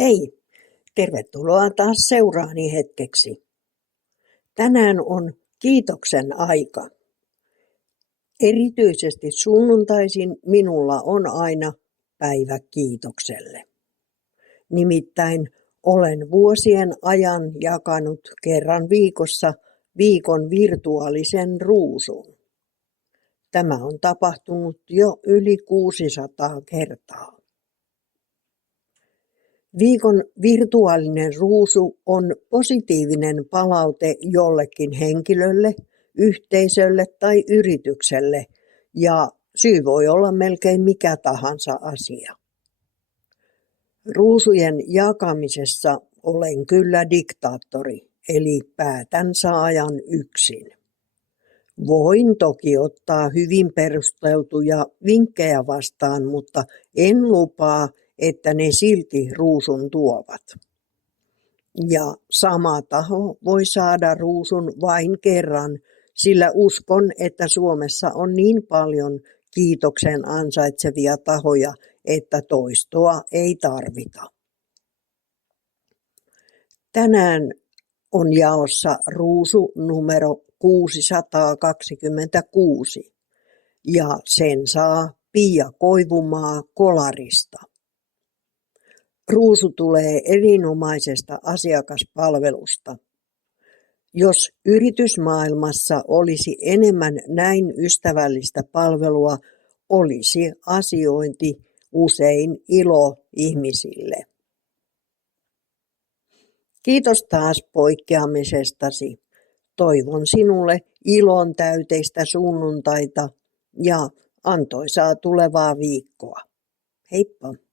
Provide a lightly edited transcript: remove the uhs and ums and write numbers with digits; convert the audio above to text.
Hei, tervetuloa taas seuraani hetkeksi. Tänään on kiitoksen aika. Erityisesti sunnuntaisin minulla on aina päivä kiitokselle. Nimittäin olen vuosien ajan jakanut kerran viikossa viikon virtuaalisen ruusun. Tämä on tapahtunut jo yli 600 kertaa. Viikon virtuaalinen ruusu on positiivinen palaute jollekin henkilölle, yhteisölle tai yritykselle, ja syy voi olla melkein mikä tahansa asia. Ruusujen jakamisessa olen kyllä diktaattori, eli päätän saajan yksin. Voin toki ottaa hyvin perusteltuja vinkkejä vastaan, mutta en lupaa, että ne silti ruusun tuovat. Ja sama taho voi saada ruusun vain kerran, sillä uskon, että Suomessa on niin paljon kiitoksen ansaitsevia tahoja, että toistoa ei tarvita. Tänään on jaossa ruusu numero 626 ja sen saa Pia Koivumaa Kolarista. Ruusu tulee erinomaisesta asiakaspalvelusta. Jos yritysmaailmassa olisi enemmän näin ystävällistä palvelua, olisi asiointi usein ilo ihmisille. Kiitos taas poikkeamisestasi. Toivon sinulle ilon täyteistä sunnuntaita ja antoisaa tulevaa viikkoa. Heippa!